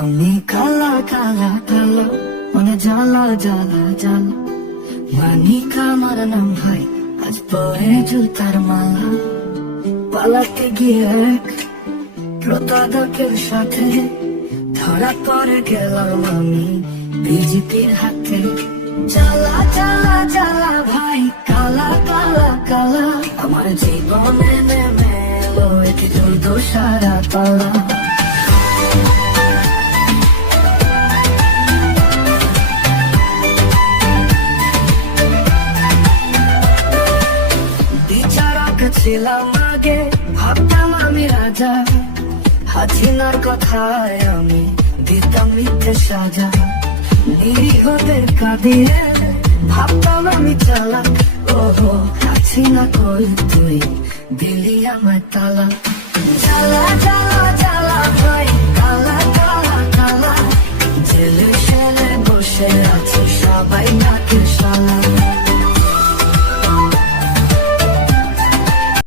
আমি কালা কালা কালা মনে জ্বালা জ্বালা জ্বালা মানিকা আমার নাম ভাই আজ পরে জুতার মালা পালাতে গিয়ে এক প্রতারকের সাথে ধরা পড়ে গেলাম আমি বিজেপির হাতে জ্বালা জ্বালা জ্বালা ভাই কালা কালা কালা আমার জীবনে নেমে এলো একটি দুর্দশারা পালা ছিলাম আগে ভাবতাম আমি রাজা হাসিনার কথায় আমি দিতাম মিথ্যে সাজা নিরীহদের কাঁদিয়ে ভাবতাম আমি চালা ওহো হাসিনা কই তুই দিলি আমার তালা জ্বালা জ্বালা জ্বালা ভাই কালা কালা কালা জেলে শেলে বসে আছি সবাই